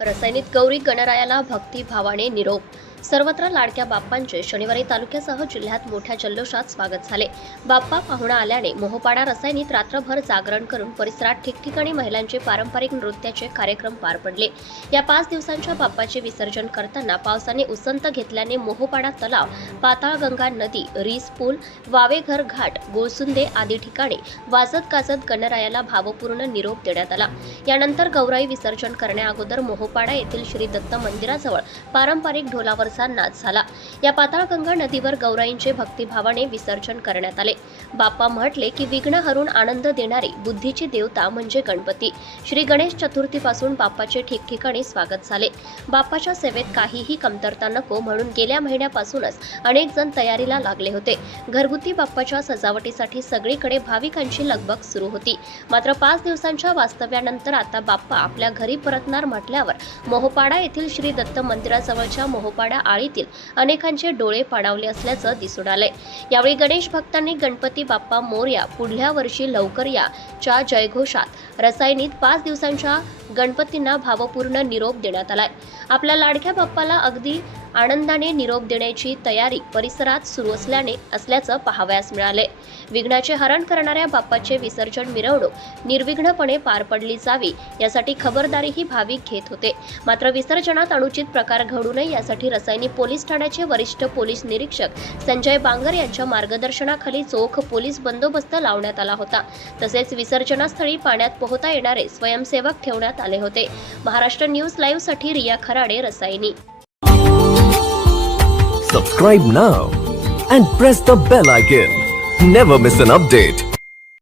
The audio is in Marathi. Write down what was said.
रसायनिक गौरी गणरायाला भक्तिभावाने निरोप सर्वत्र लाडक्या बाप्पांचे शनिवारी तालुक्यासह जिल्ह्यात मोठ्या जल्लोषात स्वागत झाले. बाप्पा पाहुणा आल्याने मोहोपाडा रसायनीत रात्रभर जागरण करून परिसरात ठिकठिकाणी महिलांचे पारंपरिक नृत्याचे कार्यक्रम पार पडले. या पाच दिवसांच्या बाप्पाचे विसर्जन करताना पावसाने उसंत घेतल्याने मोहोपाडा तलाव पाताळगंगा नदी रीस पूल वावेघर घाट गोळसुंदे आदी ठिकाणी वाजत गाजत गणरायाला भावपूर्ण निरोप देण्यात आला. यानंतर गौराई विसर्जन करण्याअगोदर मोहोपाडा येथील श्री दत्त मंदिराजवळ पारंपरिक ढोलावर ढोलावरचा नाच झाला. या पाताळगंगा नदीवर गौराईंचे भक्तिभावाने विसर्जन करण्यात आले. बाप्पा म्हटले की विघ्न हरून आनंद देणारी बुद्धीची देवता म्हणजे गणपती. श्री गणेश चतुर्थीपासून बाप्पाचे ठिकठिकाणी स्वागत झाले. बाप्पाच्या सेवेत काहीही कमतरता नको म्हणून गेल्या महिन्यापासूनच अनेक जण तयारीला लागले होते. घरगुती बाप्पाच्या सजावटीसाठी सगळीकडे भाविकांची लगबग सुरू होती. मात्र पाच दिवसांच्या वास्तव्यानंतर आता बाप्पा आपल्या घरी परतणार म्हटल्यावर मोहोपाडा येथील श्री दत्त मंदिराजवळच्या मोहोपाडा आळीतील अनेकांचे डोळे पाणावले असल्याचं दिसून आलंय. यावेळी गणेश भक्तांनी गणपती बाप्पा मोर्या पुढल्या वर्षी लवकर या च्या जयघोषात. रसायनीत पाच दिवसांच्या गणपतींना भावपूर्ण निरोप देण्यात आलाय. आपल्या लाडक्या बाप्पाला अगदी आनंदाने निरोप देण्याची तयारी परिसरात सुरू असल्याने असल्याचं पाहावयास मिळाले विघ्नाचे हरण करणाऱ्या बाप्पाचे विसर्जन मिरवणूक निर्विघ्नपणे पार पडली जावी यासाठी खबरदारीही भाविक घेत होते. मात्र विसर्जनात अनुचित प्रकार घडू नये यासाठी रसायनी पोलीस ठाण्याचे वरिष्ठ पोलीस निरीक्षक संजय बांगर यांच्या मार्गदर्शनाखाली चोख पोलीस बंदोबस्त लावण्यात आला होता. तसेच विसर्जनास्थळी पाण्यात पोहता येणारे स्वयंसेवक ठेवण्यात करण्यात आले होते. Maharashtra news लाईव्हसाठी Riya Kharade Rasayani. Subscribe now and press the bell icon never miss an update